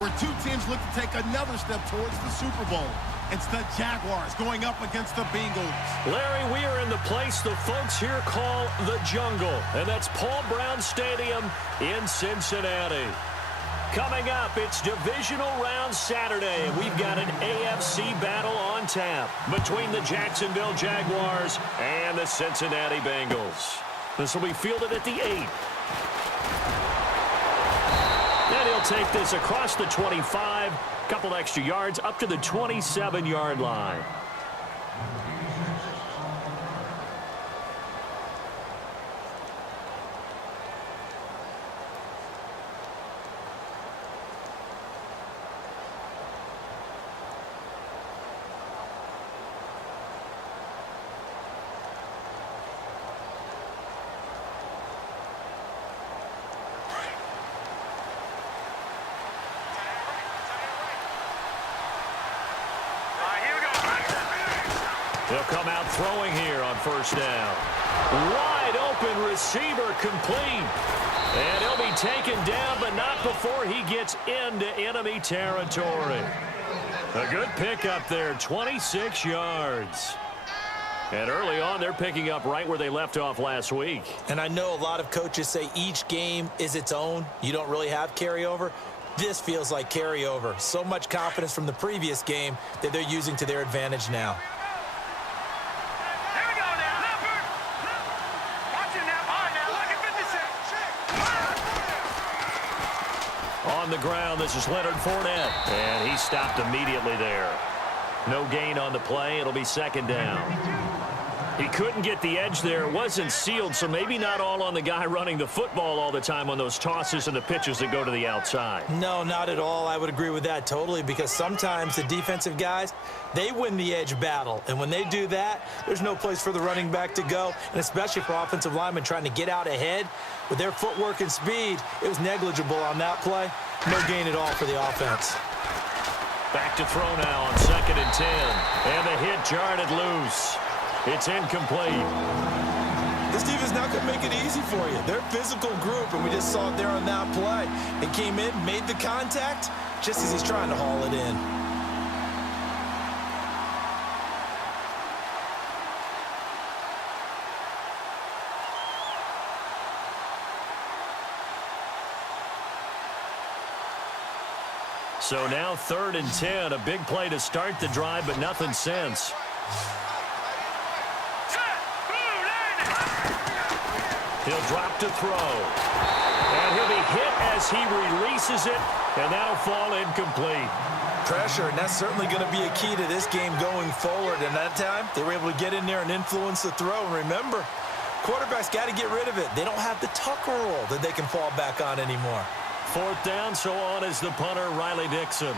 Where two teams look to take another step towards the Super Bowl. It's the Jaguars going up against the Bengals. Larry, we are in the place the folks here call the Jungle, and that's Paul Brown Stadium in Cincinnati. Coming up, it's divisional round Saturday, and we've got an AFC battle on tap between the Jacksonville Jaguars and the Cincinnati Bengals. This will be fielded at the 8. And he'll take this across the 25, couple extra yards up to the 27-yard line. He'll come out throwing here on first down. Wide open receiver complete. And he'll be taken down, but not before he gets into enemy territory. A good pickup there, 26 yards. And early on, they're picking up right where they left off last week. And I know a lot of coaches say each game is its own. You don't really have carryover. This feels like carryover. So much confidence from the previous game that they're using to their advantage now. On the ground, this is Leonard Fournette. And he stopped immediately there. No gain on the play. It'll be second down. He couldn't get the edge there. It wasn't sealed, so maybe not all on the guy running the football all the time on those tosses and the pitches that go to the outside. No, not at all. I would agree with that totally, because sometimes the defensive guys, they win the edge battle. And when they do that, there's no place for the running back to go, and especially for offensive linemen trying to get out ahead. With their footwork and speed, it was negligible on that play. No gain at all for the offense. Back to throw now on 2nd and 10. And the hit jarred it loose. It's incomplete. This defense not going to make it easy for you. They're a physical group, and we just saw it there on that play. It came in, made the contact, just as he's trying to haul it in. So now 3rd and 10, a big play to start the drive, but nothing since. He'll drop to throw. And he'll be hit as he releases it, and that'll fall incomplete. Pressure, and that's certainly going to be a key to this game going forward. And that time, they were able to get in there and influence the throw. And remember, quarterbacks got to get rid of it. They don't have the Tucker rule that they can fall back on anymore. 4th down, so on is the punter, Riley Dixon.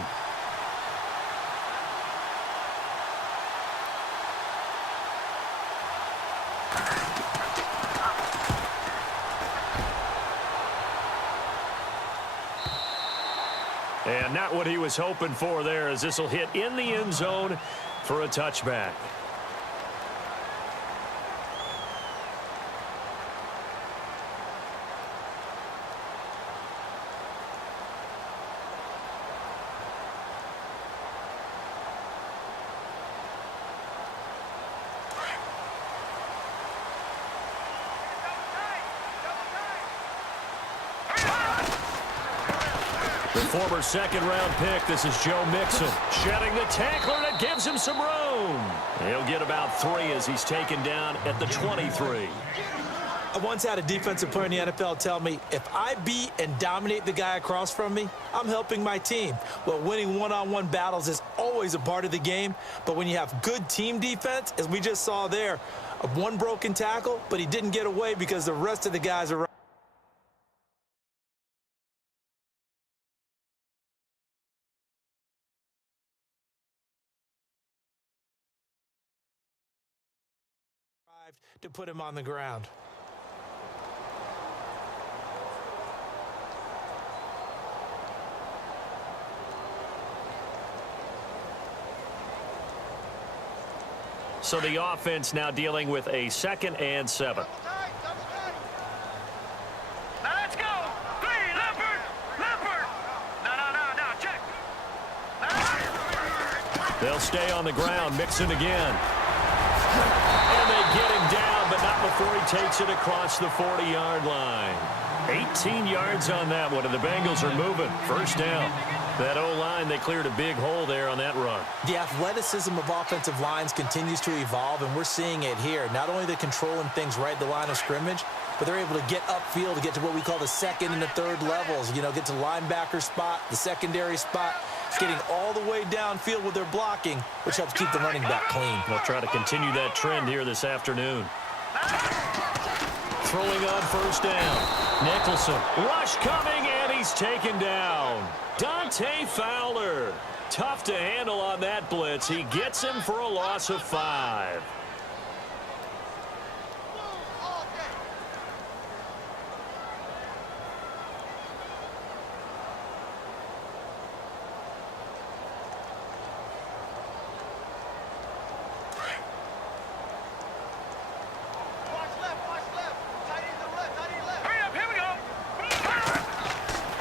And not what he was hoping for there, as this will hit in the end zone for a touchback. The former 2nd-round pick, this is Joe Mixon. Shedding the tackler that gives him some room. He'll get about 3 as he's taken down at the 23. I once had a defensive player in the NFL tell me, if I beat and dominate the guy across from me, I'm helping my team. Well, winning one-on-one battles is always a part of the game, but when you have good team defense, as we just saw there, one broken tackle, but he didn't get away because the rest of the guys are to put him on the ground. So the offense now dealing with a 2nd and 7. Now let's go. 3, Leopard. Leopard. No, check. They'll stay on the ground. Mixon again. And they get him down, but not before he takes it across the 40-yard line. 18 yards on that one, and the Bengals are moving. First down. That O-line, they cleared a big hole there on that run. The athleticism of offensive lines continues to evolve, and we're seeing it here. Not only are they controlling things right at the line of scrimmage, but they're able to get upfield to get to what we call the second and the third levels. You know, get to the linebacker spot, the secondary spot. It's getting all the way downfield with their blocking, which helps keep the running back clean. They'll try to continue that trend here this afternoon. Throwing on first down. Nicholson. Rush coming, and he's taken down. Dante Fowler. Tough to handle on that blitz. He gets him for a loss of 5.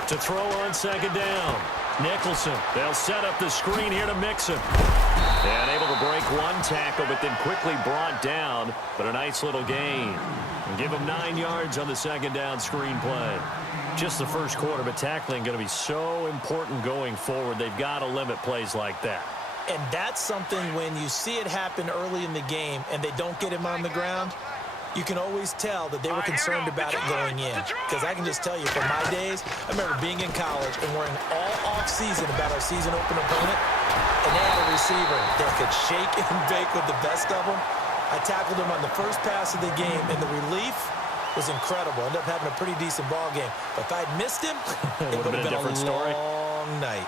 To throw on second down. Nicholson. They'll set up the screen here to Mixon. And able to break one tackle, but then quickly brought down. But a nice little gain. And give him 9 yards on the second down screen play. Just the first quarter, but tackling going to be so important going forward. They've got to limit plays like that. And that's something when you see it happen early in the game and they don't get him on the ground, you can always tell that they were concerned about it going in. Because I can just tell you, from my days, I remember being in college and worrying all off-season about our season open opponent, and they had a receiver that could shake and bake with the best of them. I tackled him on the first pass of the game, and the relief was incredible. Ended up having a pretty decent ball game. But if I'd missed him, it would have been a different story. long night.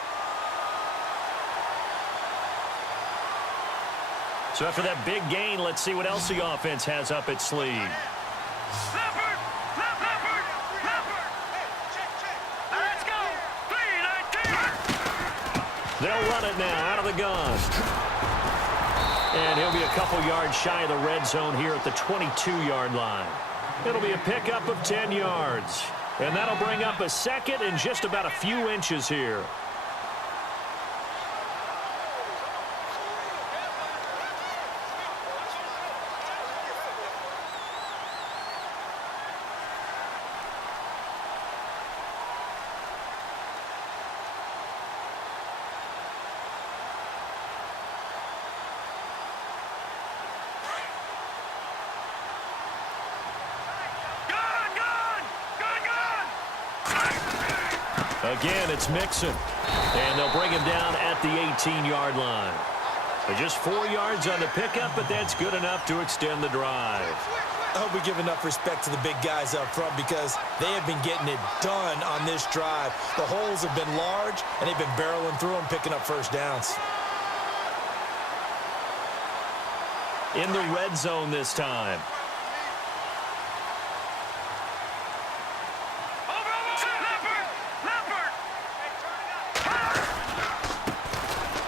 So after that big gain, let's see what else the offense has up its sleeve. They'll run it now out of the gun. And he'll be a couple yards shy of the red zone here at the 22-yard line. It'll be a pickup of 10 yards. And that'll bring up a second and just about a few inches here. Again, it's Mixon. And they'll bring him down at the 18-yard line. So just 4 yards on the pickup, but that's good enough to extend the drive. I hope we give enough respect to the big guys up front because they have been getting it done on this drive. The holes have been large, and they've been barreling through them, picking up first downs. In the red zone this time.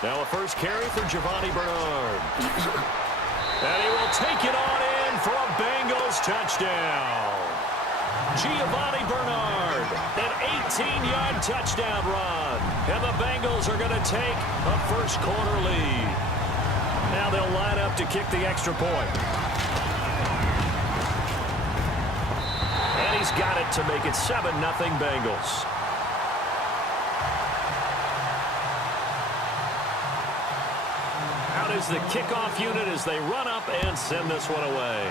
Now a first carry for Giovanni Bernard. And he will take it on in for a Bengals touchdown. Giovanni Bernard, an 18-yard touchdown run. And the Bengals are going to take a first quarter lead. Now they'll line up to kick the extra point. And he's got it to make it 7-0 Bengals. Is the kickoff unit as they run up and send this one away.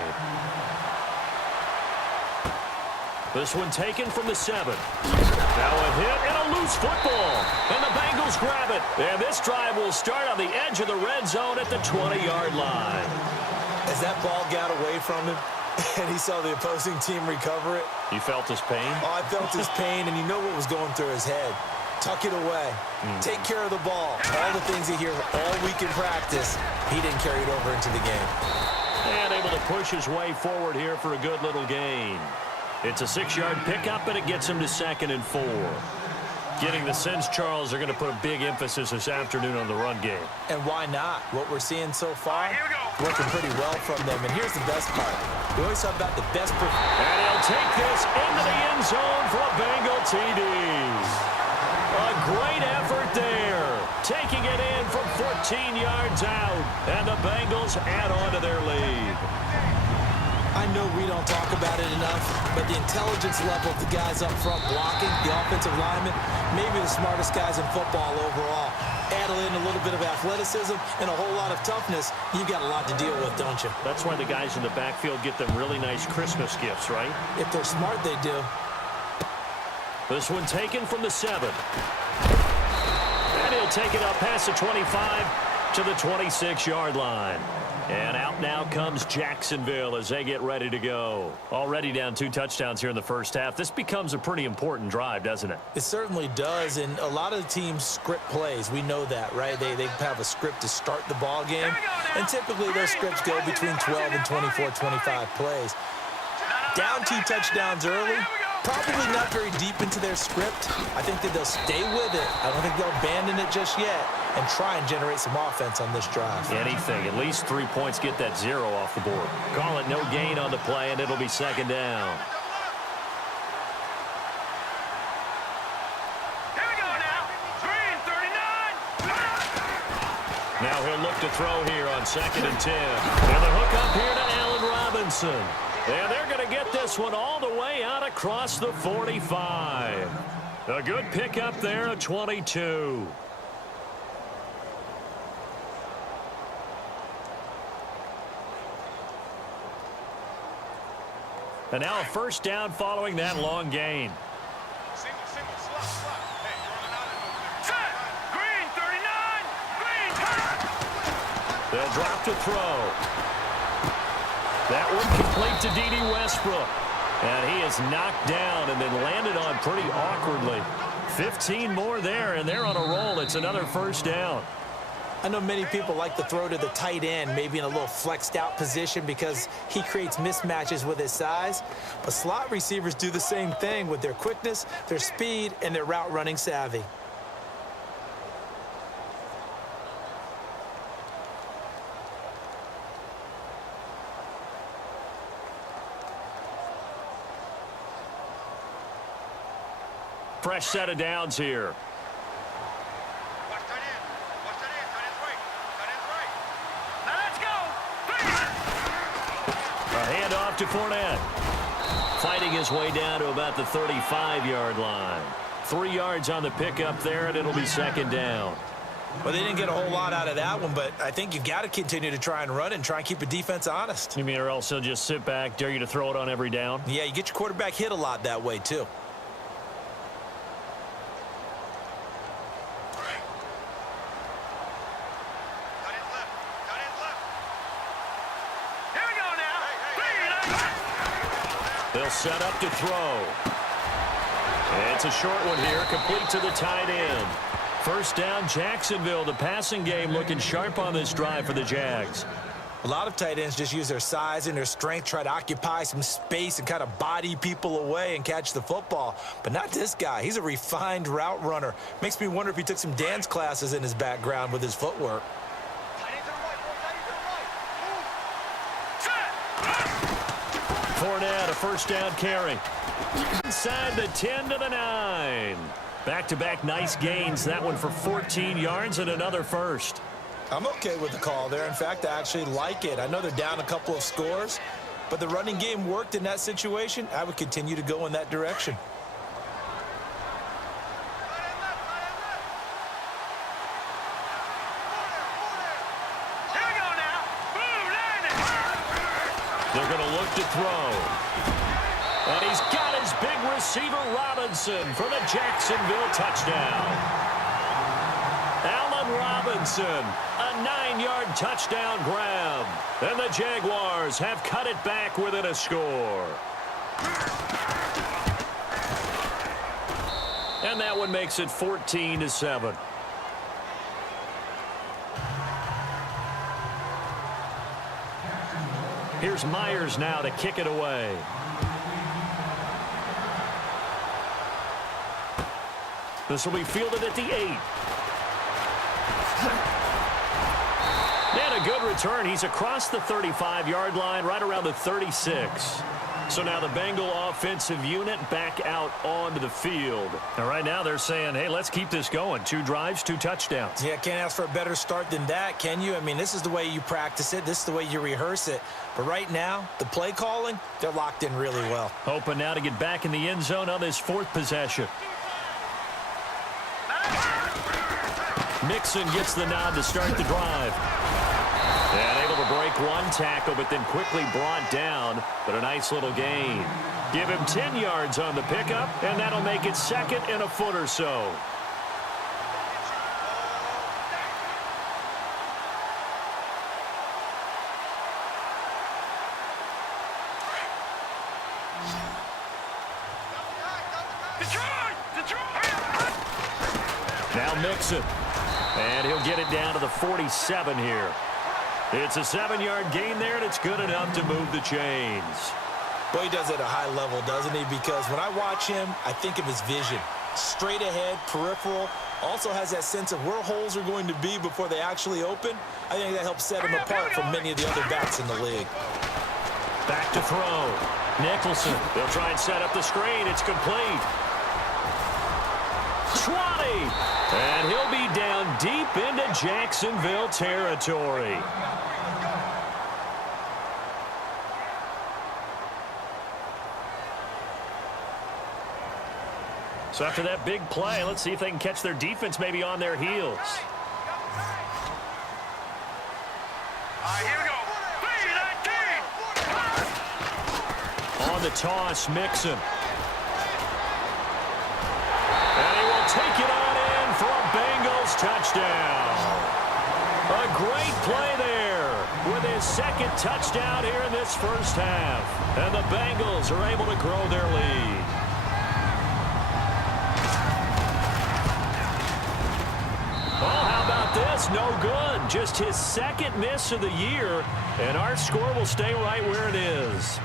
This one taken from the 7. Now a hit and a loose football. And the Bengals grab it. And this drive will start on the edge of the red zone at the 20-yard line. As that ball got away from him and he saw the opposing team recover it. You felt his pain? Oh, I felt his pain, and you know what was going through his head. Tuck it away. Take care of the ball. All the things he hears all week in practice, he didn't carry it over into the game. And able to push his way forward here for a good little gain. It's a 6-yard pickup, and it gets him to 2nd and 4. Getting the sense, Charles, are going to put a big emphasis this afternoon on the run game. And why not? What we're seeing so far, working pretty well from them. And here's the best part. We always talk about the best. And he'll take this into the end zone for a Bengal TD. A great effort there. Taking it in from 14 yards out, and the Bengals add on to their lead. I know we don't talk about it enough, but the intelligence level of the guys up front blocking, the offensive linemen, maybe the smartest guys in football overall. Add in a little bit of athleticism and a whole lot of toughness, you've got a lot to deal with, don't you? That's why the guys in the backfield get them really nice Christmas gifts, right? If they're smart, they do. This one taken from the 7. And he'll take it up past the 25 to the 26-yard line. And out now comes Jacksonville as they get ready to go. Already down 2 touchdowns here in the first half. This becomes a pretty important drive, doesn't it? It certainly does, and a lot of the teams script plays. We know that, right? They have a script to start the ball game, and typically those scripts go between 12 and 24, 25 plays. Down 2 touchdowns early, probably not very deep into their script. I think that they'll stay with it. I don't think they'll abandon it just yet and try and generate some offense on this drive. Anything. At least 3 points, get that 0 off the board. Call it no gain on the play, and it'll be second down. Here we go now. Green, 39. Now he'll look to throw here on 2nd and 10. And the hook up here to Allen Robinson. And they're going to get this one all the way out across the 45. A good pickup there at 22. And now a first down following that long gain. Single, slot. Hey, you're running out of set. Green, 39. Green, turn. They'll drop to throw. That one complete to D.D. Westbrook. And he is knocked down and then landed on pretty awkwardly. 15 more there, and they're on a roll. It's another first down. I know many people like to throw to the tight end, maybe in a little flexed out position because he creates mismatches with his size. But slot receivers do the same thing with their quickness, their speed, and their route running savvy. Fresh set of downs here. Watch tight end. Tight end's right. Now let's go. A handoff to Fournette. Fighting his way down to about the 35-yard line. 3 yards on the pickup there, and it'll be second down. Well, they didn't get a whole lot out of that one, but I think you've got to continue to try and run and try and keep the defense honest. You mean or else he'll just sit back, dare you to throw it on every down? Yeah, you get your quarterback hit a lot that way, too. They'll set up to throw. It's a short one here, complete to the tight end. First down, Jacksonville. The passing game looking sharp on this drive for the Jags. A lot of tight ends just use their size and their strength, try to occupy some space and kind of body people away and catch the football. But not this guy. He's a refined route runner. Makes me wonder if he took some dance classes in his background with his footwork. Fournette, a first down carry. Inside the 10 to the 9. Back-to-back nice gains. That one for 14 yards and another first. I'm okay with the call there. In fact, I actually like it. I know they're down a couple of scores, but the running game worked in that situation. I would continue to go in that direction. They're going to look to throw. And he's got his big receiver, Robinson, for the Jacksonville touchdown. Allen Robinson, a 9-yard touchdown grab. And the Jaguars have cut it back within a score. And that one makes it 14-7. Here's Myers now to kick it away. This will be fielded at the 8. And a good return. He's across the 35-yard line, right around the 36. So now the Bengal offensive unit back out onto the field. And right now they're saying, hey, let's keep this going. 2 drives, 2 touchdowns. Yeah, can't ask for a better start than that, can you? I mean, this is the way you practice it. This is the way you rehearse it. But right now, the play calling, they're locked in really well. Hoping now to get back in the end zone on this 4th possession. Mixon gets the nod to start the drive. And able to break 1 tackle, but then quickly brought down. But a nice little gain. Give him 10 yards on the pickup, and that'll make it 2nd and a foot or so. Now Mixon. And he'll get it down to the 47 here. It's a 7-yard gain there, and it's good enough to move the chains. Well, he does it at a high level, doesn't he? Because when I watch him, I think of his vision. Straight ahead, peripheral. Also has that sense of where holes are going to be before they actually open. I think that helps set him apart from many of the other backs in the league. Back to throw. Nicholson. They'll try and set up the screen. It's complete. 20. And he'll be down deep into Jacksonville territory. So after that big play, let's see if they can catch their defense maybe on their heels. Here we go. On the toss, Mixon. And he will take it on in for a Bengals touchdown. A great play there with his 2nd touchdown here in this first half. And the Bengals are able to grow their lead. Oh, how about this? No good. Just his 2nd miss of the year, and our score will stay right where it is.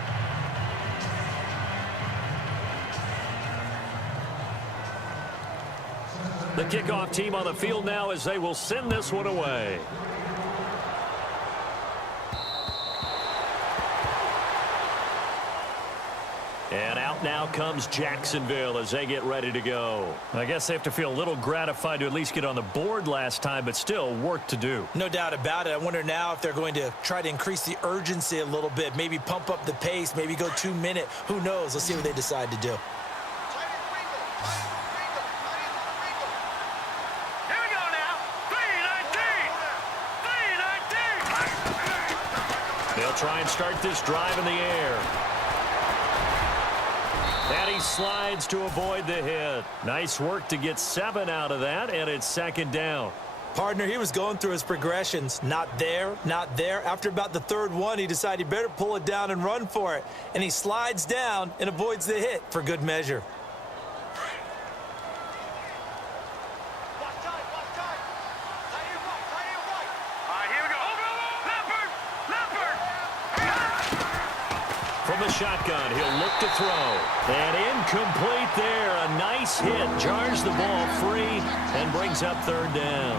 The kickoff team on the field now as they will send this one away. And out now comes Jacksonville as they get ready to go. I guess they have to feel a little gratified to at least get on the board last time, but still work to do. No doubt about it. I wonder now if they're going to try to increase the urgency a little bit, maybe pump up the pace, maybe go 2-minute. Who knows? Let's see what they decide to do. They'll try and start this drive in the air. And he slides to avoid the hit. Nice work to get 7 out of that, and it's 2nd down. Partner, he was going through his progressions. Not there, not there. After about the 3rd one, he decided he better pull it down and run for it. And he slides down and avoids the hit for good measure. From the shotgun, he'll look to throw. And incomplete there. A nice hit. Jars the ball free and brings up 3rd down.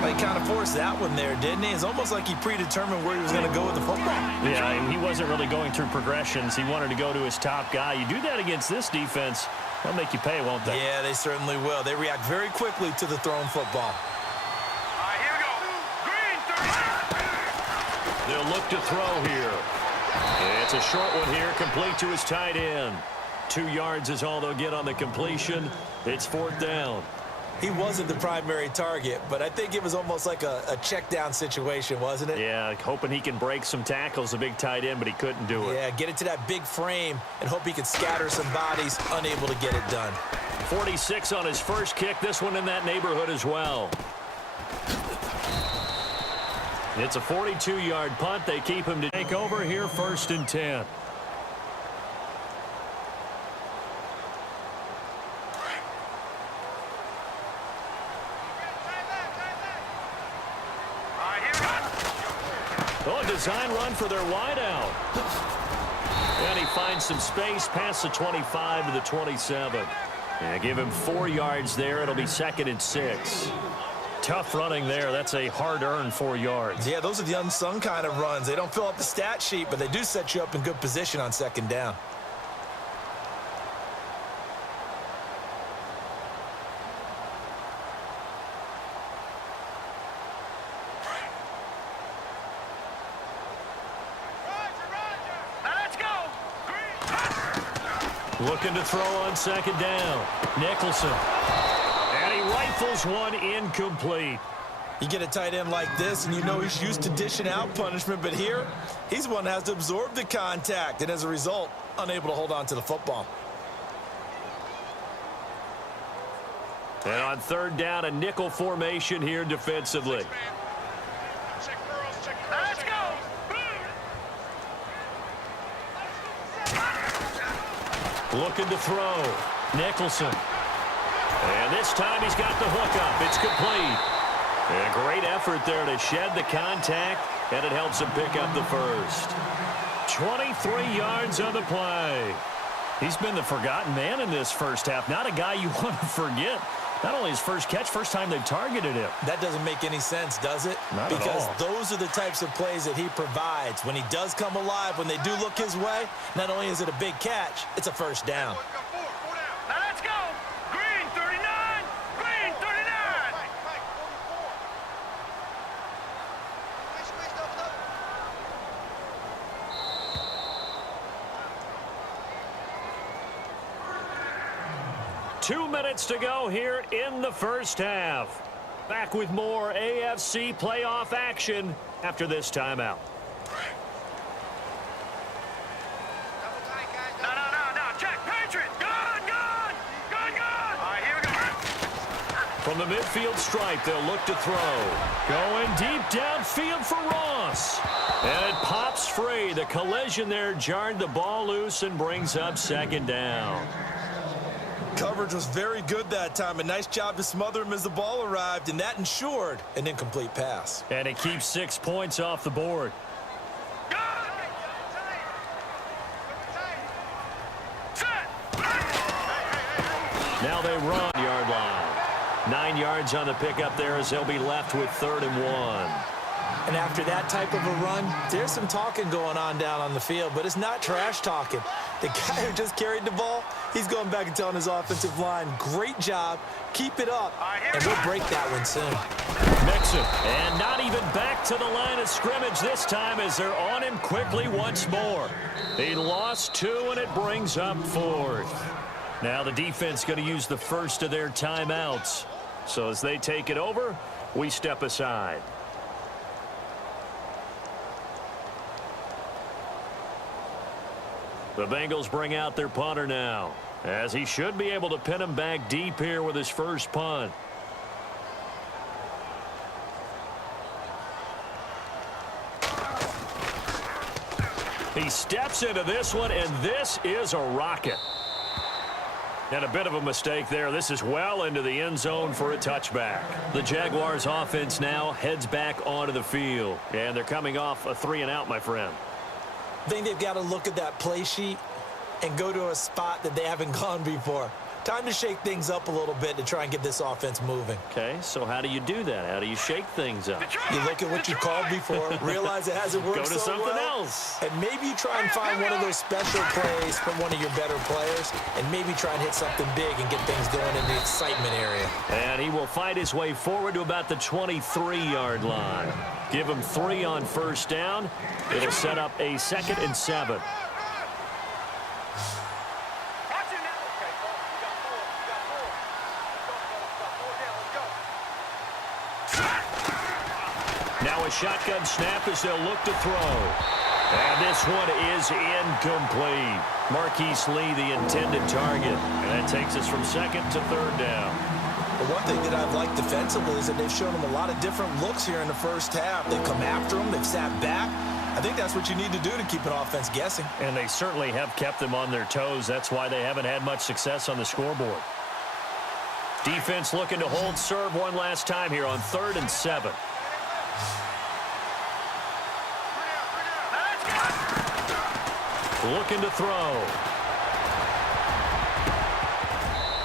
Well, he kind of forced that one there, didn't he? It's almost like he predetermined where he was going to go with the football. Yeah, he wasn't really going through progressions. He wanted to go to his top guy. You do that against this defense, they'll make you pay, won't they? Yeah, they certainly will. They react very quickly to the thrown football. Here we go. Green 30. They'll look to throw here. It's a short one here, complete to his tight end. 2 yards is all they'll get on the completion. It's 4th down. He wasn't the primary target, but I think it was almost like a check down situation, wasn't it? Yeah, hoping he can break some tackles, a big tight end, but he couldn't do it. Yeah, get it to that big frame and hope he can scatter some bodies, unable to get it done. 46 on his first kick, this one in that neighborhood as well. It's a 42-yard punt. They keep him to take over here, 1st and 10. Oh, a design run for their wideout. And he finds some space past the 25 to the 27. Yeah, give him 4 yards there. It'll be 2nd and 6. Tough running there. That's a hard-earned 4 yards. Yeah, those are the unsung kind of runs. They don't fill up the stat sheet, but they do set you up in good position on second down. Looking to throw on second down. Nicholson. And he rifles one incomplete. You get a tight end like this, and you know he's used to dishing out punishment, but here, he's one that has to absorb the contact, and as a result, unable to hold on to the football. And on third down, a nickel formation here defensively. Let's go. Looking to throw. Nicholson. And this time he's got the hook up. It's complete. And a great effort there to shed the contact, and it helps him pick up the first. 23 yards on the play. He's been the forgotten man in this first half. Not a guy you want to forget. Not only his first catch, first time they've targeted him. That doesn't make any sense, does it? Not at all. Because those are the types of plays that he provides. When he does come alive, when they do look his way, not only is it a big catch, it's a first down. Now let's go. Green 39. Green 39. 2 minutes to go here in the first half. Back with more AFC playoff action after this timeout. No. Check. Patriot. Good. All right, here we go. From the midfield stripe, they'll look to throw. Going deep downfield for Ross. And it pops free. The collision there jarred the ball loose and brings up second down. Coverage was very good that time. A nice job to smother him as the ball arrived, and that ensured an incomplete pass. And it keeps 6 points off the board. Now they run yard line. 9 yards on the pickup there as they'll be left with 3rd and 1. And after that type of a run, there's some talking going on down on the field, but it's not trash talking. The guy who just carried the ball, he's going back and telling his offensive line, great job, keep it up, and we'll break that one soon. Mixon, and not even back to the line of scrimmage this time as they're on him quickly once more. He lost 2, and it brings up 4th. Now the defense going to use the first of their timeouts. So as they take it over, we step aside. The Bengals bring out their punter now, as he should be able to pin him back deep here with his first punt. He steps into this one, and this is a rocket. And a bit of a mistake there. This is well into the end zone for a touchback. The Jaguars offense now heads back onto the field, and they're coming off a 3-and-out, my friend. I think they've got to look at that play sheet and go to a spot that they haven't gone before. Time to shake things up a little bit to try and get this offense moving. Okay, so how do you do that? How do you shake things up? You look at what you called before, realize it hasn't worked Go to so something well, else. and maybe you try and find one of those special plays from one of your better players, and maybe try and hit something big and get things going in the excitement area. And he will fight his way forward to about the 23-yard line. Give him 3 on first down. It'll set up a 2nd and 7. Now a shotgun snap as they'll look to throw. And this one is incomplete. Marquise Lee, the intended target. And that takes us from 2nd to 3rd down. But one thing that I've liked defensively is that they've shown them a lot of different looks here in the first half. They've come after them. They've sat back. I think that's what you need to do to keep an offense guessing. And they certainly have kept them on their toes. That's why they haven't had much success on the scoreboard. Defense looking to hold serve one last time here on 3rd and 7. Looking to throw.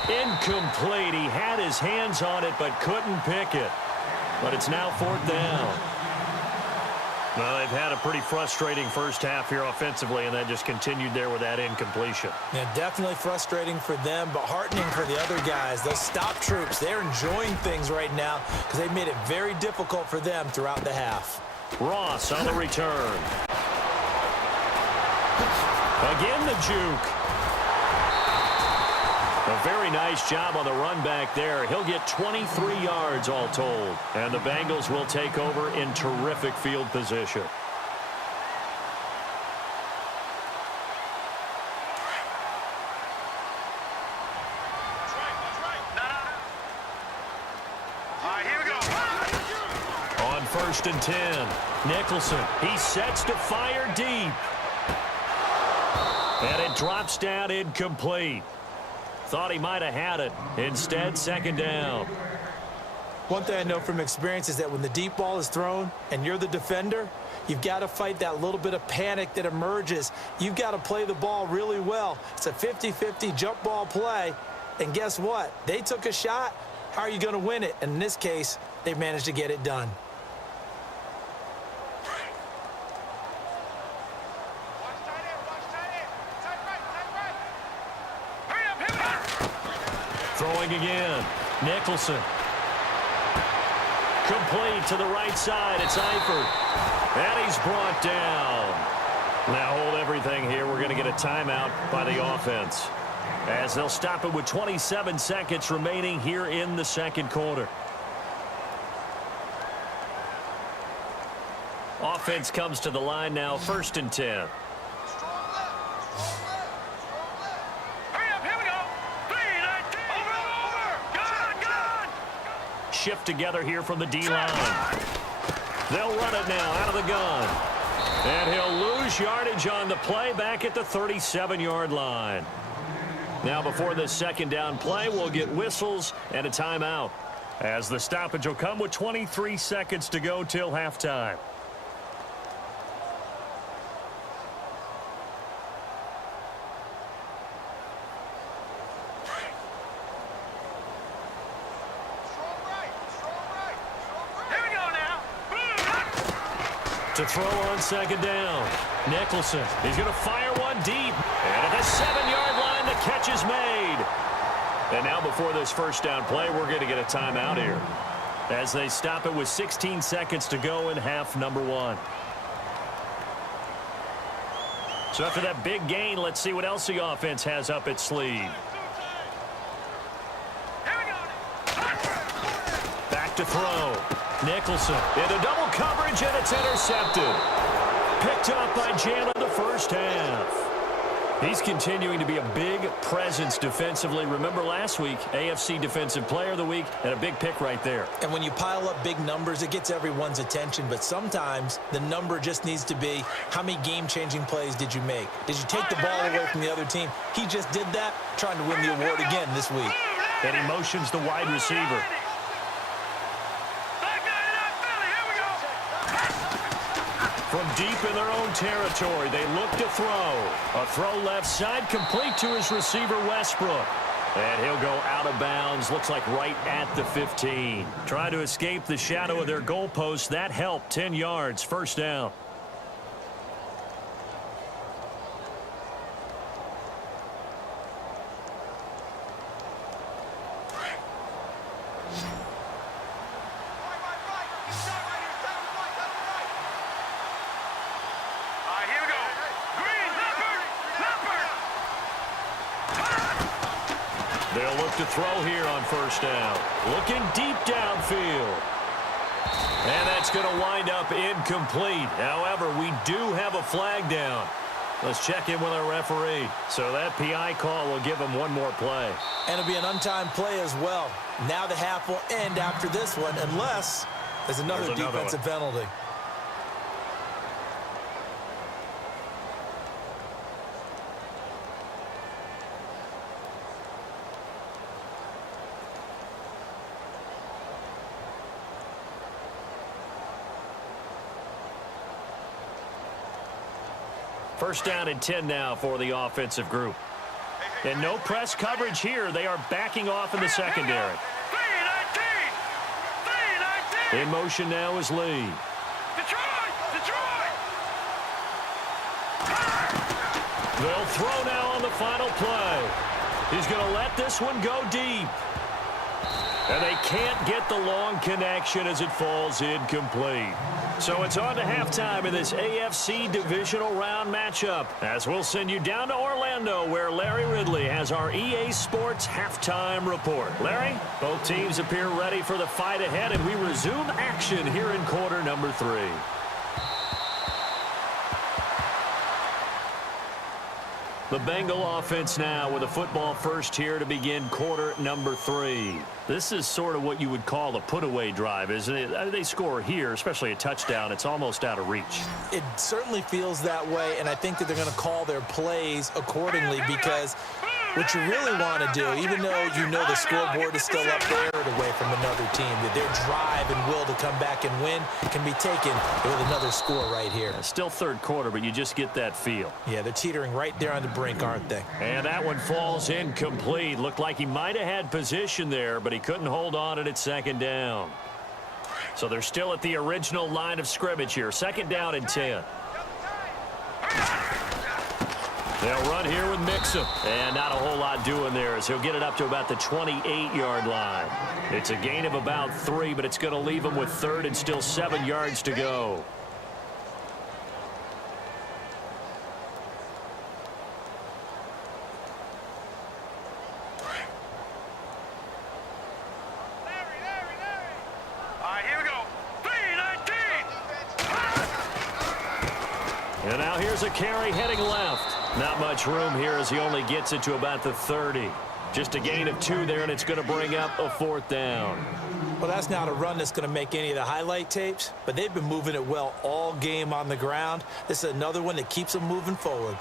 Incomplete. He had his hands on it but couldn't pick it. but it's now 4th down. Well, they've had a pretty frustrating first half here offensively, and then just continued there with that incompletion. Yeah, definitely frustrating for them, but heartening for the other guys. Those stop troops, they're enjoying things right now because they've made it very difficult for them throughout the half. Ross on the return. Again the juke. A very nice job on the run back there. He'll get 23 yards all told. And the Bengals will take over in terrific field position. That's right. All right, here we go. On 1st and 10, Nicholson. He sets to fire deep. And it drops down incomplete. Thought he might have had it. Instead, 2nd down. One thing I know from experience is that when the deep ball is thrown and you're the defender, you've got to fight that little bit of panic that emerges. You've got to play the ball really well. It's a 50-50 jump ball play. And guess what? They took a shot. How are you going to win it? And in this case, they managed to get it done. Throwing again. Nicholson. Complete to the right side. It's Eifert. And he's brought down. Now hold everything here. We're going to get a timeout by the offense, as they'll stop it with 27 seconds remaining here in the 2nd quarter. Offense comes to the line now, 1st and 10. Shift together here from the D-line. They'll run it now out of the gun. And he'll lose yardage on the play back at the 37-yard line. Now before this 2nd down play, we'll get whistles and a timeout, as the stoppage will come with 23 seconds to go till halftime. To throw on 2nd down. Nicholson. He's going to fire one deep. And at the 7-yard line, the catch is made. And now before this 1st down play, we're going to get a timeout here, as they stop it with 16 seconds to go in half number 1. So after that big gain, let's see what else the offense has up its sleeve. Back to throw. Nicholson into double coverage, and it's intercepted. Picked up by Jalen the first half. He's continuing to be a big presence defensively. Remember last week, AFC Defensive Player of the Week, and a big pick right there. And when you pile up big numbers, it gets everyone's attention. But sometimes the number just needs to be, how many game-changing plays did you make? Did you take the ball away from the other team? He just did that, trying to win the award again this week. And he motions the wide receiver. From deep in their own territory, they look to throw. A throw left side, complete to his receiver, Westbrook. And he'll go out of bounds, looks like right at the 15. Trying to escape the shadow of their goalpost. That helped, 10 yards, 1st down. They'll look to throw here on 1st down. Looking deep downfield. And that's going to wind up incomplete. However, we do have a flag down. Let's check in with our referee. So that PI call will give him one more play. And it'll be an untimed play as well. Now the half will end after this one, unless there's another defensive penalty. First down and 10 now for the offensive group. And no press coverage here. They are backing off in the secondary. 3-19! In motion now is Lee. Detroit! Detroit! They'll throw now on the final play. He's going to let this one go deep. And they can't get the long connection as it falls incomplete. So it's on to halftime in this AFC divisional round matchup, as we'll send you down to Orlando, where Larry Ridley has our EA Sports halftime report. Larry, both teams appear ready for the fight ahead, and we resume action here in quarter number 3. The Bengal offense now with a football first here to begin quarter number 3. This is sort of what you would call a put-away drive, isn't it? They score here, especially a touchdown. It's almost out of reach. It certainly feels that way, and I think that they're going to call their plays accordingly, because what you really want to do, even though you know the scoreboard is still up there away from another team, that their drive and will to come back and win can be taken with another score right here. Still third quarter, but you just get that feel. Yeah, they're teetering right there on the brink, aren't they? And that one falls incomplete. Looked like he might have had position there, but he couldn't hold on at second down. So they're still at the original line of scrimmage here. Second down and 10. They'll run here with Mixon. And not a whole lot doing there, as he'll get it up to about the 28-yard line. It's a gain of about 3, but it's going to leave him with third and still 7 yards to go. All right, here we go. 3-19. And now here's a carry heading left. Not much room here as he only gets it to about the 30. Just a gain of 2 there, and it's going to bring up a 4th down. Well, that's not a run that's going to make any of the highlight tapes, but they've been moving it well all game on the ground. This is another one that keeps them moving forward.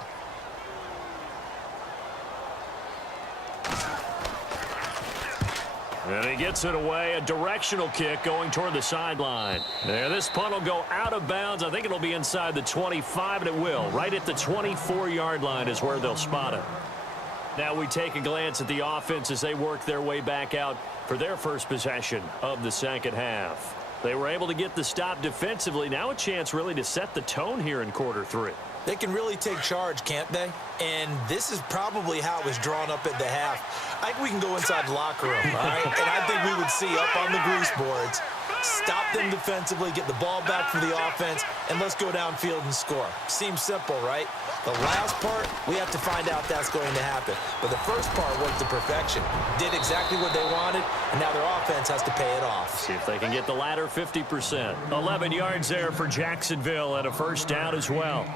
And he gets it away, a directional kick going toward the sideline. And this punt will go out of bounds. I think it'll be inside the 25, and it will. Right at the 24-yard line is where they'll spot it. Now we take a glance at the offense as they work their way back out for their first possession of the second half. They were able to get the stop defensively. Now a chance really to set the tone here in quarter 3. They can really take charge, can't they? And this is probably how it was drawn up at the half. I think we can go inside the locker room, all right? And I think we would see up on the grease boards, stop them defensively, get the ball back for the offense, and let's go downfield and score. Seems simple, right? The last part, we have to find out that's going to happen. But the first part worked to perfection. Did exactly what they wanted, and now their offense has to pay it off. See if they can get the latter 50%. 11 yards there for Jacksonville and a first down as well.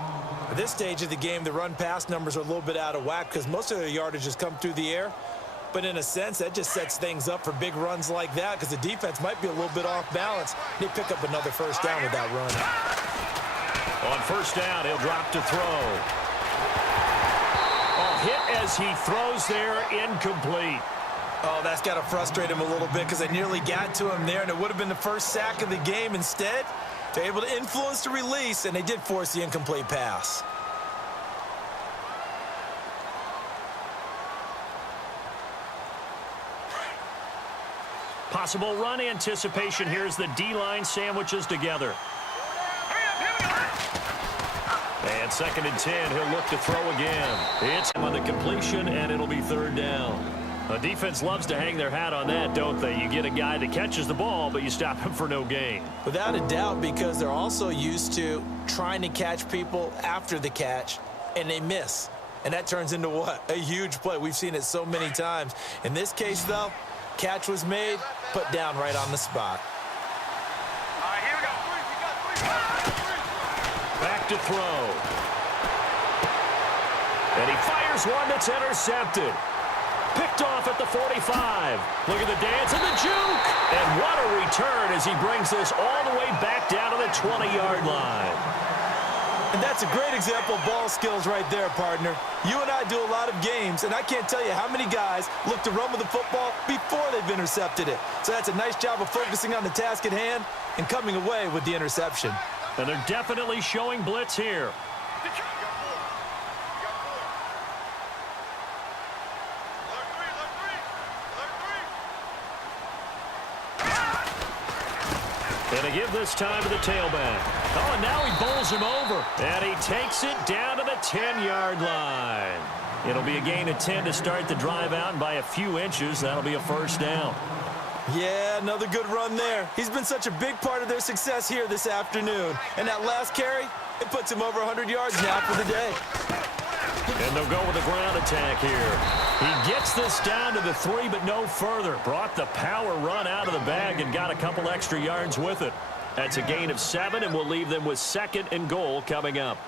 At this stage of the game, the run-pass numbers are a little bit out of whack because most of their yardage has come through the air. But in a sense, that just sets things up for big runs like that because the defense might be a little bit off balance. They pick up another first down with that run. On first down, he'll drop to throw. Oh, hit as he throws there, incomplete. Oh, that's got to frustrate him a little bit because they nearly got to him there, and it would have been the first sack of the game. Instead, they're able to influence the release, and they did force the incomplete pass. Possible run anticipation here as the D-line sandwiches together. And second and 10, he'll look to throw again. It's on the completion, and it'll be third down. A defense loves to hang their hat on that, don't they? You get a guy that catches the ball, but you stop him for no gain. Without a doubt, because they're also used to trying to catch people after the catch, and they miss. And that turns into what? A huge play. We've seen it so many times. In this case, though, catch was made, put down right on the spot. All right, here we go. Back to throw. And he fires one that's intercepted. Picked off at the 45. Look at the dance and the juke. And what a return as he brings this all the way back down to the 20-yard line. And that's a great example of ball skills right there, partner. You and I do a lot of games, and I can't tell you how many guys look to run with the football before they've intercepted it. So that's a nice job of focusing on the task at hand and coming away with the interception. And they're definitely showing blitz here. And they give this time to the tailback. Oh, and now he bowls him over. And he takes it down to the 10-yard line. It'll be a gain of 10 to start the drive out, and by a few inches, that'll be a first down. Yeah, another good run there. He's been such a big part of their success here this afternoon. And that last carry, it puts him over 100 yards now for the day. And they'll go with a ground attack here. He gets this down to the 3, but no further. Brought the power run out of the bag and got a couple extra yards with it. That's a gain of 7, and we'll leave them with 2nd and goal coming up.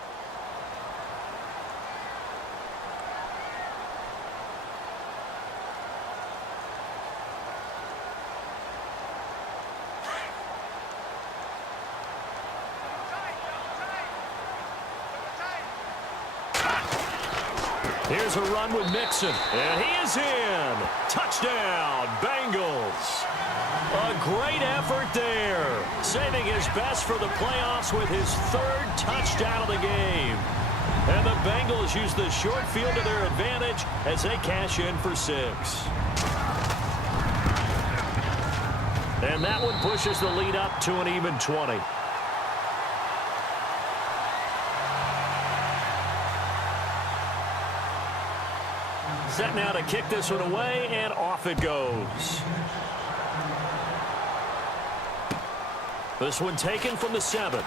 Here's a run with Mixon, and he is in. Touchdown, Bengals. A great effort there, saving his best for the playoffs with his 3rd touchdown of the game. And the Bengals use the short field to their advantage as they cash in for 6. And that one pushes the lead up to an even 20. Set now to kick this one away, and off it goes. This one taken from the 7.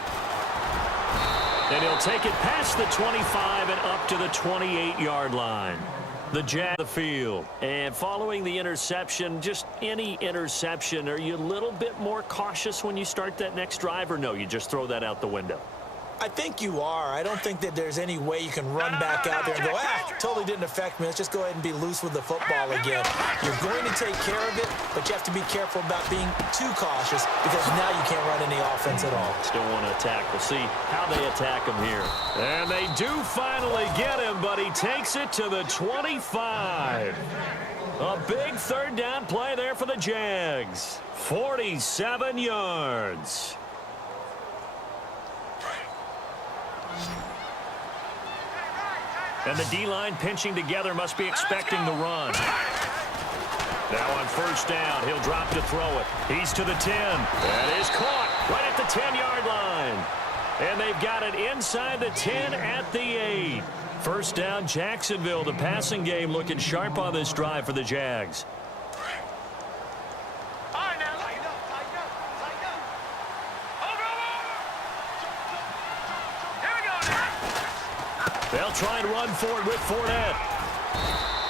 And he'll take it past the 25 and up to the 28-yard line. The Jag the field. And following the interception, just any interception, are you a little bit more cautious when you start that next drive, or no, you just throw that out the window? I think you are. I don't think that there's any way you can run back out there and go, totally didn't affect me. Let's just go ahead and be loose with the football again. You're going to take care of it, but you have to be careful about being too cautious because now you can't run any offense at all. Still want to attack. We'll see how they attack him here. And they do finally get him, but he takes it to the 25. A big 3rd down play there for the Jags. 47 yards. And the D-line pinching together must be expecting the run. Now on 1st down, he'll drop to throw it. He's to the 10. That is caught right at the 10-yard line. And they've got it inside the 10 at the 8. 1st down, Jacksonville. The passing game looking sharp on this drive for the Jags. They'll try and run for it with Fournette.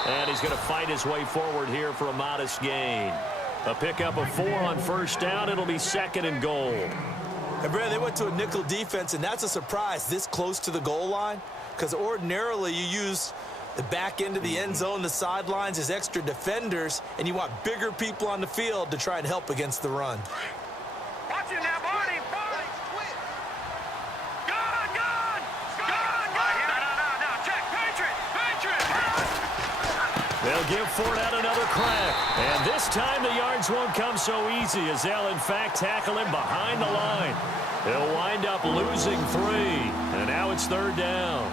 And he's going to fight his way forward here for a modest gain. A pickup of 4 on 1st down. It'll be 2nd and goal. And Brad, they went to a nickel defense, and that's a surprise this close to the goal line because ordinarily you use the back end of the end zone, the sidelines as extra defenders, and you want bigger people on the field to try and help against the run. Watch it now, Barney. They'll give Fournette another crack. And this time the yards won't come so easy as they'll, in fact, tackle him behind the line. He'll wind up losing 3. And now it's 3rd down.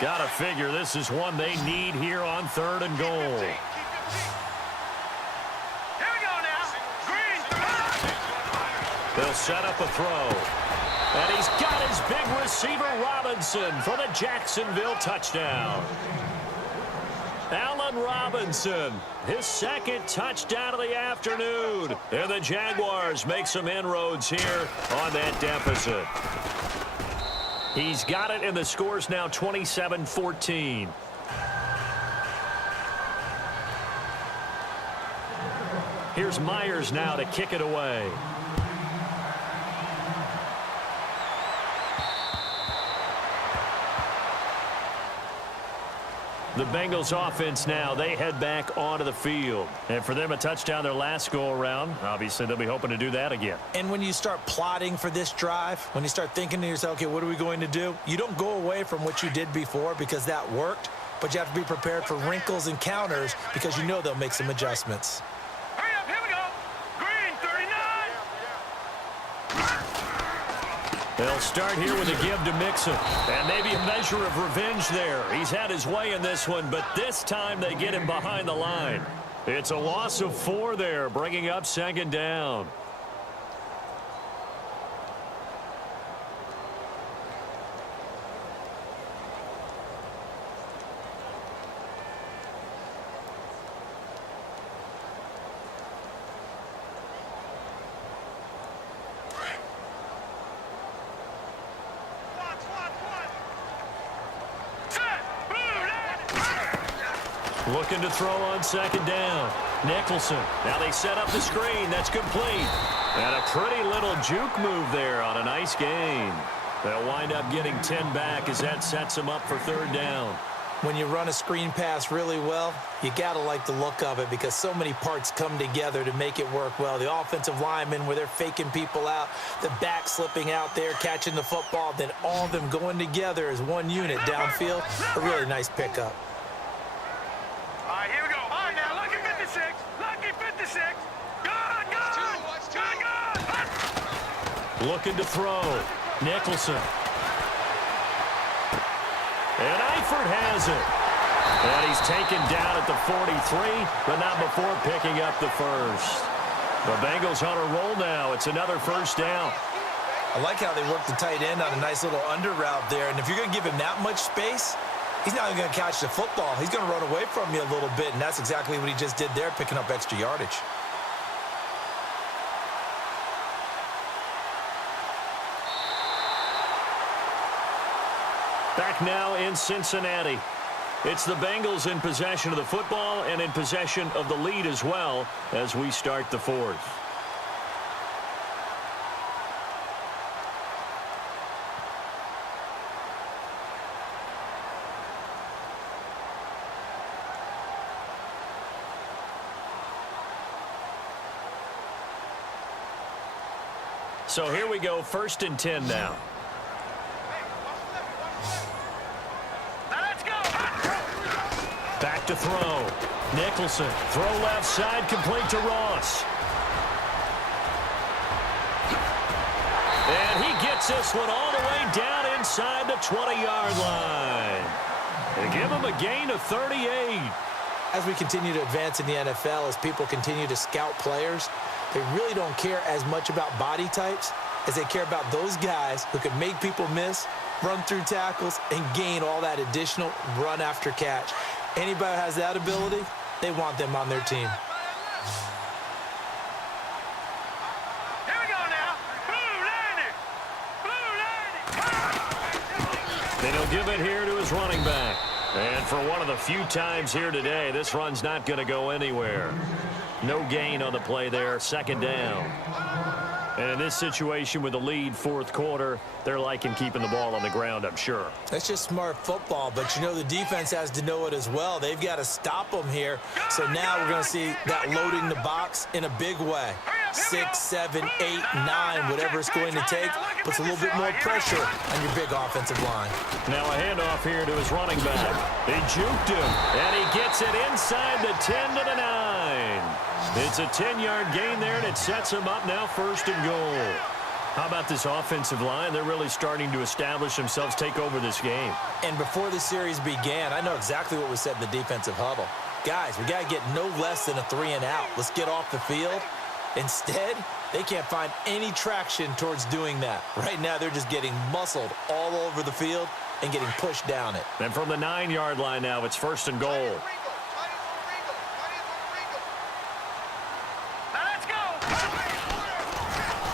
Gotta figure this is one they need here on 3rd and goal. Here we go now. Green. They'll set up a throw. And he's got his big receiver, Robinson, for the Jacksonville touchdown. Allen Robinson, his 2nd touchdown of the afternoon. And the Jaguars make some inroads here on that deficit. He's got it, and the score's now 27-14. Here's Myers now to kick it away. The Bengals offense now, they head back onto the field. And for them, a touchdown their last go-around. Obviously, they'll be hoping to do that again. And when you start plotting for this drive, when you start thinking to yourself, okay, what are we going to do? You don't go away from what you did before because that worked, but you have to be prepared for wrinkles and counters because you know they'll make some adjustments. Hurry up, here we go. Green, 39. They'll start here with a give to Mixon. And maybe a measure of revenge there. He's had his way in this one, but this time they get him behind the line. It's a loss of 4 there, bringing up second down. Looking to throw on second down. Nicholson. Now they set up the screen. That's complete. And a pretty little juke move there on a nice gain. They'll wind up getting 10 back as that sets them up for third down. When you run a screen pass really well, you got to like the look of it because so many parts come together to make it work well. The offensive linemen where they're faking people out, the back slipping out there, catching the football, then all of them going together as one unit downfield. A really nice pickup. All right, here we go. All right, now, lucky 56. Lucky 56. Good, good. Good, good. Looking to throw. Nicholson. And Eifert has it. And he's taken down at the 43, but not before picking up the first. The Bengals on a roll now. It's another first down. I like how they work the tight end on a nice little under route there. And if you're going to give him that much space, he's not even going to catch the football. He's going to run away from you a little bit, and that's exactly what he just did there, picking up extra yardage. Back now in Cincinnati. It's the Bengals in possession of the football and in possession of the lead as well as we start the fourth. So here we go, 1st and 10 now. Back to throw. Nicholson. Throw left side, complete to Ross. And he gets this one all the way down inside the 20-yard line. They give him a gain of 38. As we continue to advance in the NFL, as people continue to scout players, they really don't care as much about body types as they care about those guys who can make people miss, run through tackles, and gain all that additional run after catch. Anybody who has that ability, they want them on their team. Here we go now. Blue landing. Then he'll give it here to his running back. And for one of the few times here today, this run's not going to go anywhere. No gain on the play there, 2nd down. And in this situation with the lead 4th quarter, they're liking keeping the ball on the ground, I'm sure. That's just smart football, but you know the defense has to know it as well. They've got to stop them here. So now we're going to see that loading the box in a big way. 6, 7, 8, 9, whatever it's going to take, puts a little bit more pressure on your big offensive line. Now a handoff here to his running back. He juked him, and he gets it inside the 10 to the 9. It's a 10-yard gain there, and it sets him up now 1st and goal. How about this offensive line? They're really starting to establish themselves, take over this game. And before the series began, I know exactly what was said in the defensive huddle. Guys, we got to get no less than a 3-and-out. Let's get off the field. Instead, they can't find any traction towards doing that. Right now, they're just getting muscled all over the field and getting pushed down it. And from the 9-yard line now, it's 1st and goal.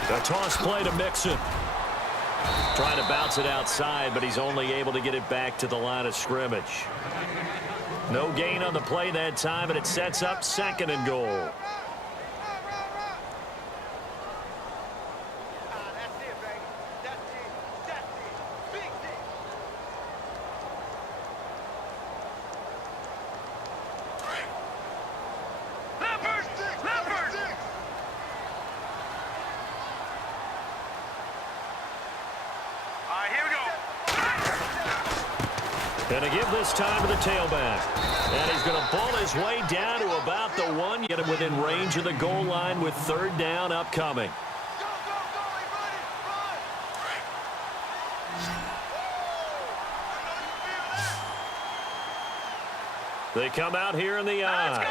A toss play to Mixon. Trying to bounce it outside, but he's only able to get it back to the line of scrimmage. No gain on the play that time, and it sets up 2nd and goal. And to give this time to the tailback. And he's going to ball his way down to about the 1. Get him within range of the goal line with 3rd down upcoming. They come out here in the eye.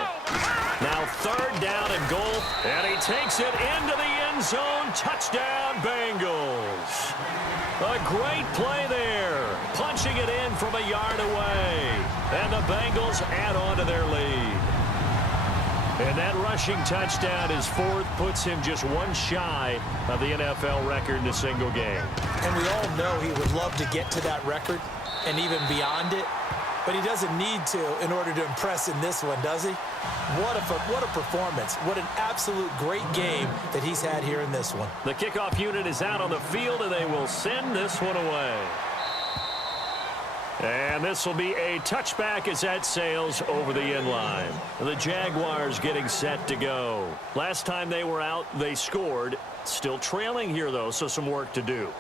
Now 3rd down and goal, and he takes it into the end zone. Touchdown, Bengals. A great play there, punching it in from a yard away. And the Bengals add on to their lead. And that rushing touchdown, his 4th, puts him just one shy of the NFL record in a single game. And we all know he would love to get to that record and even beyond it. But he doesn't need to in order to impress in this one, does he? What a performance. What an absolute great game that he's had here in this one. The kickoff unit is out on the field, and they will send this one away. And this will be a touchback as that sails over the end line. The Jaguars getting set to go. Last time they were out, they scored. Still trailing here, though, so some work to do.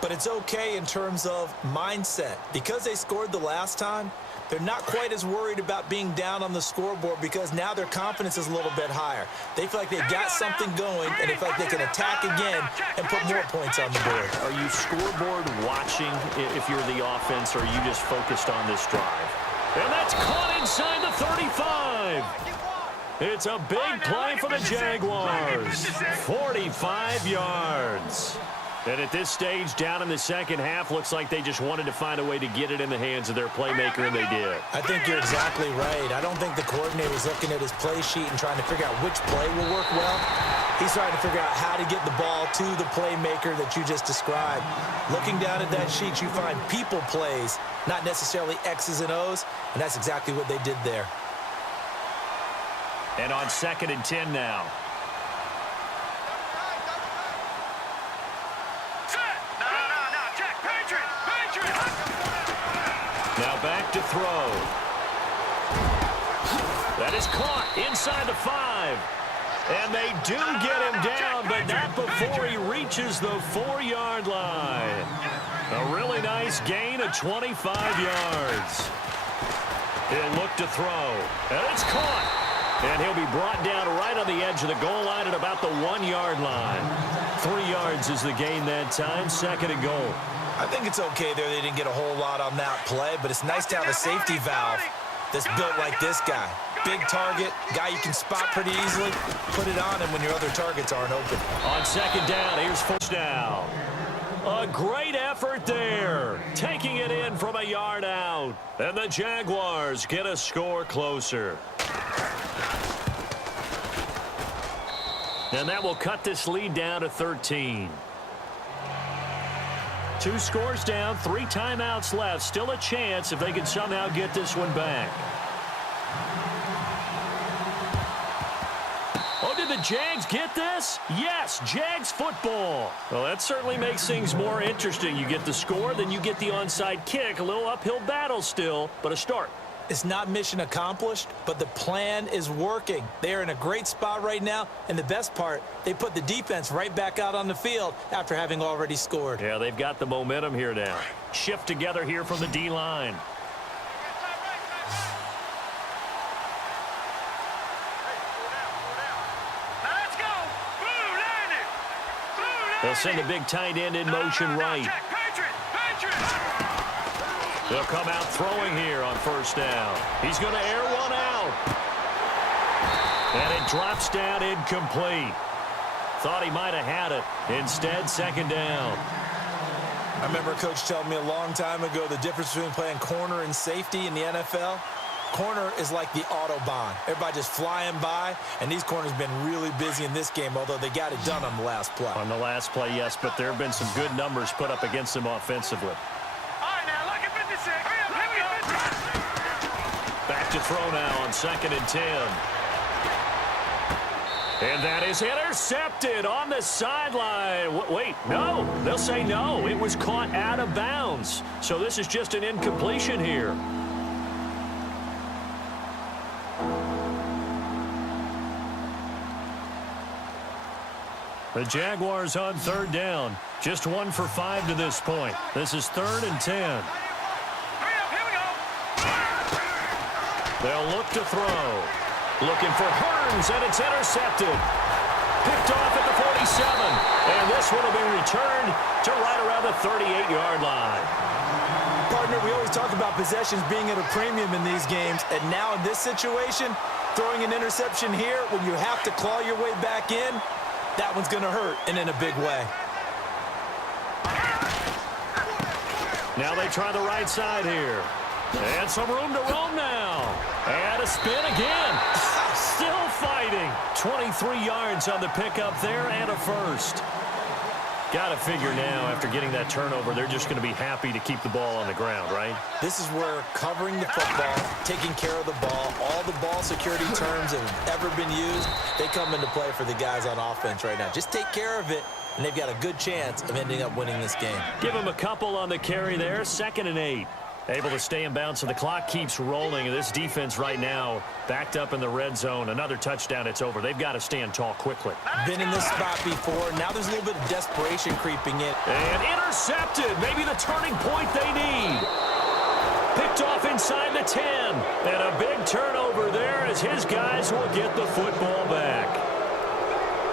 But it's okay in terms of mindset. Because they scored the last time, they're not quite as worried about being down on the scoreboard because now their confidence is a little bit higher. They feel like they've got something going, and they feel like they can attack again and put more points on the board. Are you scoreboard watching if you're the offense, or are you just focused on this drive? And that's caught inside the 35. It's a big play for the Jaguars. 45 yards. And at this stage, down in the second half, looks like they just wanted to find a way to get it in the hands of their playmaker, and they did. I think you're exactly right. I don't think the coordinator's looking at his play sheet and trying to figure out which play will work well. He's trying to figure out how to get the ball to the playmaker that you just described. Looking down at that sheet, you find people plays, not necessarily X's and O's, and that's exactly what they did there. And on 2nd and 10 now. Now back to throw. That is caught inside the 5. And they do get him down, but not before he reaches the 4-yard line. A really nice gain of 25 yards. He'll look to throw. And it's caught. And he'll be brought down right on the edge of the goal line at about the 1-yard line. 3 yards is the gain that time. 2nd and goal. I think it's okay there. They didn't get a whole lot on that play, but it's nice to have a safety valve that's built like this guy. Big target, guy you can spot pretty easily. Put it on him when your other targets aren't open. On 2nd down, here's 1st down. A great effort there, taking it in from a yard out. And the Jaguars get a score closer. And that will cut this lead down to 13. 2 scores down, 3 timeouts left. Still a chance if they can somehow get this one back. Oh, did the Jags get this? Yes, Jags football. Well, that certainly makes things more interesting. You get the score, then you get the onside kick. A little uphill battle still, but a start. It's not mission accomplished, but the plan is working. They are in a great spot right now, and the best part, they put the defense right back out on the field after having already scored. Yeah, they've got the momentum here now. Shift together here from the D-line. They'll send a big tight end in motion right. They'll come out throwing here on 1st down. He's going to air one out. And it drops down incomplete. Thought he might have had it. Instead, 2nd down. I remember a coach telling me a long time ago the difference between playing corner and safety in the NFL. Corner is like the Autobahn. Everybody just flying by, and these corners have been really busy in this game, although they got it done on the last play. On the last play, yes, but there have been some good numbers put up against them offensively. Back to throw now on 2nd and 10. And that is intercepted on the sideline. Wait, no. They'll say no. It was caught out of bounds. So this is just an incompletion here. The Jaguars on 3rd down. Just 1 for 5 to this point. This is 3rd and 10. They'll look to throw. Looking for Hearns, and it's intercepted. Picked off at the And this one will be returned to right around the 38-yard line. Partner, we always talk about possessions being at a premium in these games, and now in this situation, throwing an interception here when you have to claw your way back in, that one's going to hurt, and in a big way. Now they try the right side here. And some room to roam now. And a spin again. Still fighting. 23 yards on the pickup there and a first. Got to figure now, after getting that turnover, they're just going to be happy to keep the ball on the ground, right? This is where covering the football, taking care of the ball, all the ball security terms that have ever been used, they come into play for the guys on offense right now. Just take care of it, and they've got a good chance of ending up winning this game. Give them a couple on the carry there. 2nd and 8. Able to stay in bounds, so the clock keeps rolling. And this defense right now backed up in the red zone. Another touchdown, it's over. They've got to stand tall quickly. Been in this spot before. Now there's a little bit of desperation creeping in. And intercepted. Maybe the turning point they need. Picked off inside the 10. And a big turnover there as his guys will get the football back.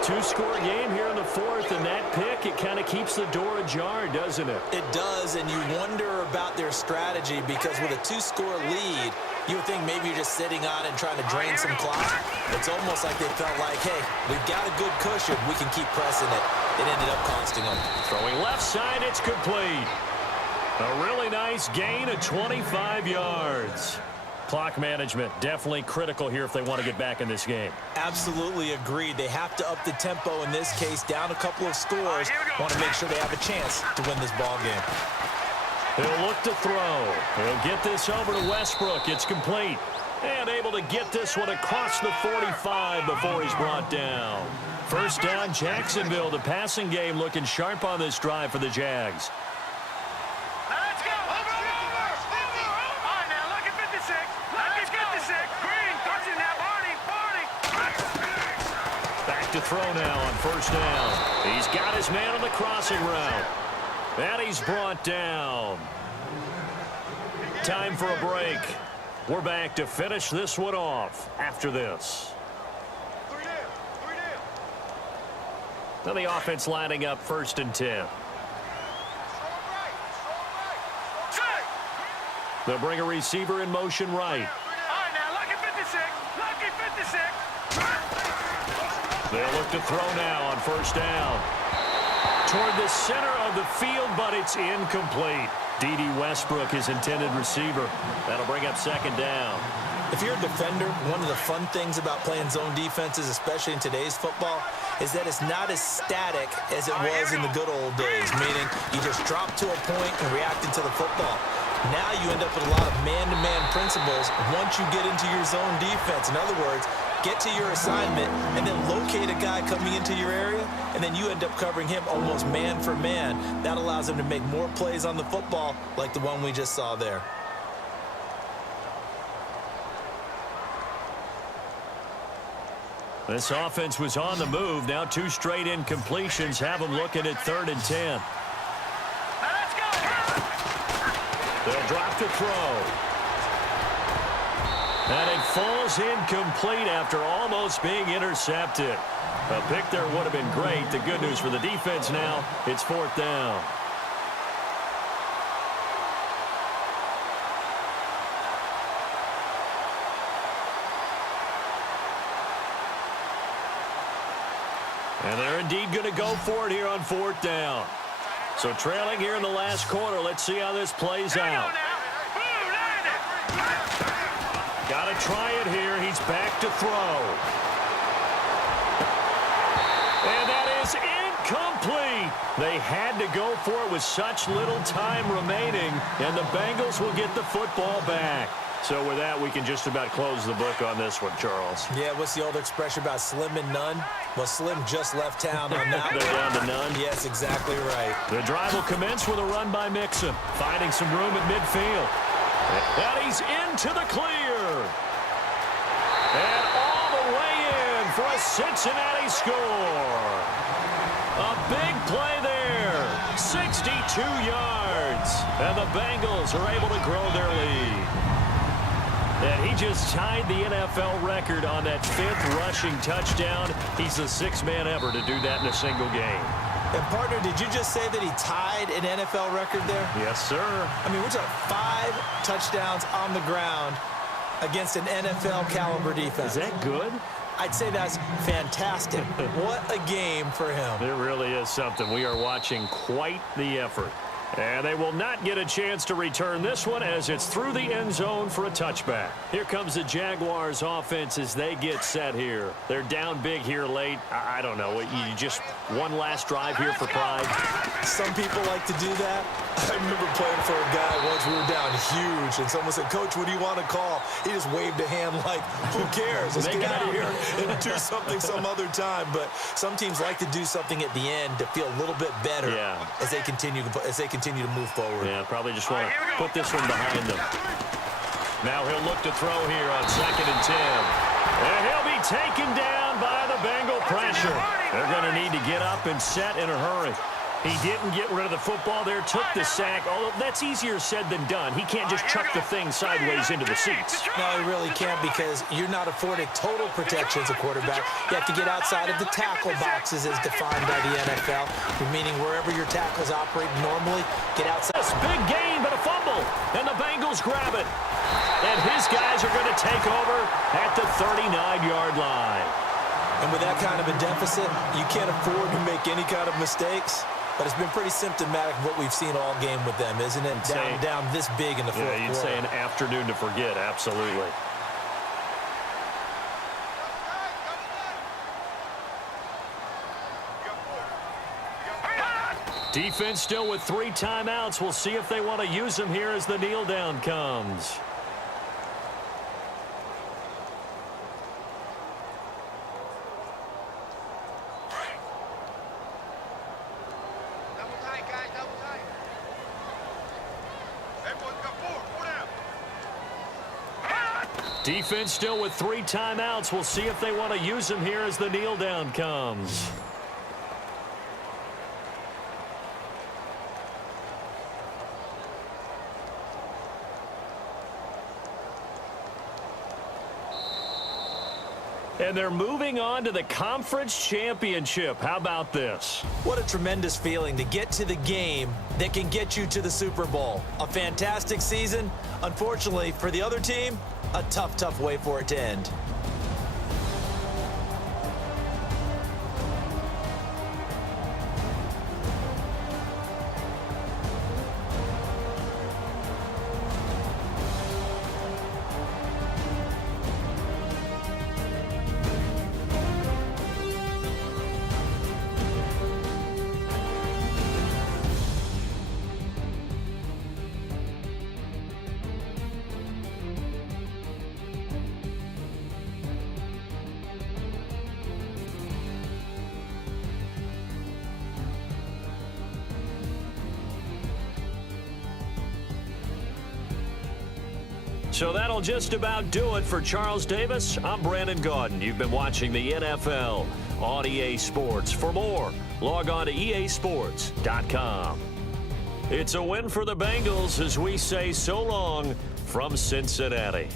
2-score game here in the 4th, and that pick, it kind of keeps the door ajar, doesn't it? It does, and you wonder about their strategy because with a 2-score lead, you would think maybe you're just sitting on it and trying to drain some clock. It's almost like they felt like, hey, we've got a good cushion. We can keep pressing it. It ended up costing them. Throwing left side, it's complete. A really nice gain of 25 yards. Clock management definitely critical here if they want to get back in this game. Absolutely agreed. They have to up the tempo in this case, down a couple of scores. Want to make sure they have a chance to win this ball game. He'll look to throw. He'll get this over to Westbrook. It's complete. And able to get this one across the 45 before he's brought down. First down, Jacksonville. The passing game looking sharp on this drive for the Jags. To throw now on first down. He's got his man on the crossing route. And he's brought down. Time for a break. We're back to finish this one off after this. Now the offense lining up 1st and 10. They'll bring a receiver in motion right. They'll look to throw now on first down. Toward the center of the field, but it's incomplete. D.D. Westbrook, his intended receiver. That'll bring up 2nd down. If you're a defender, one of the fun things about playing zone defenses, especially in today's football, is that it's not as static as it was in the good old days, meaning you just drop to a point and reacted to the football. Now you end up with a lot of man-to-man principles once you get into your zone defense. In other words, get to your assignment and then locate a guy coming into your area, and then you end up covering him almost man for man. That allows him to make more plays on the football like the one we just saw there. This offense was on the move. Now 2 straight incompletions have them looking at 3rd and 10. They'll drop to throw. And it falls incomplete after almost being intercepted. A pick there would have been great. The good news for the defense now, it's 4th down. And they're indeed going to go for it here on 4th down. So trailing here in the last quarter. Let's see how this plays out. Got to try it here. He's back to throw. And that is incomplete. They had to go for it with such little time remaining. And the Bengals will get the football back. So with that, we can just about close the book on this one, Charles. Yeah, what's the old expression about slim and none? Well, Slim just left town on that. They're down to none. Yes, exactly right. The drive will commence with a run by Mixon, finding some room at midfield. And he's into the clear. And all the way in for a Cincinnati score. A big play there. 62 yards. And the Bengals are able to grow their lead. And he just tied the NFL record on that 5th rushing touchdown. He's the 6th man ever to do that in a single game. And, partner, did you just say that he tied an NFL record there? Yes, sir. I mean, we're talking 5 touchdowns on the ground against an NFL caliber defense. Is that good? I'd say that's fantastic. What a game for him. It really is something. We are watching quite the effort. And they will not get a chance to return this one as it's through the end zone for a touchback. Here comes the Jaguars offense as they get set here. They're down big here late. I don't know. You just one last drive here for pride. Some people like to do that. I remember playing for a guy once. We were down huge, and someone said, "Coach, what do you want to call?" He just waved a hand like, who cares? Let's get out of here and do something some other time. But some teams like to do something at the end to feel a little bit better as they continue to move forward. Yeah, probably just want to put this one behind them. Now he'll look to throw here on 2nd and 10. And he'll be taken down by the Bengal pressure. They're going to need to get up and set in a hurry. He didn't get rid of the football there, took the sack, although that's easier said than done. He can't just chuck the thing sideways into the seats. No, he really can't, because you're not afforded total protection as a quarterback. You have to get outside of the tackle boxes as defined by the NFL, meaning wherever your tackles operate normally, get outside. This big gain, but a fumble, and the Bengals grab it. And his guys are going to take over at the 39-yard line. And with that kind of a deficit, you can't afford to make any kind of mistakes. But it's been pretty symptomatic of what we've seen all game with them, isn't it? Down this big in the fourth quarter. You'd say an afternoon to forget, absolutely. Defense still with 3 timeouts. We'll see if they want to use them here as the kneel down comes. Defense still with 3 timeouts. We'll see if they want to use them here as the kneel down comes. And they're moving on to the conference championship. How about this? What a tremendous feeling to get to the game that can get you to the Super Bowl. A fantastic season. Unfortunately, for the other team, a tough way for it to end. So that'll just about do it for Charles Davis. I'm Brandon Gaudin. You've been watching the NFL on EA Sports. For more, log on to easports.com. It's a win for the Bengals as we say so long from Cincinnati.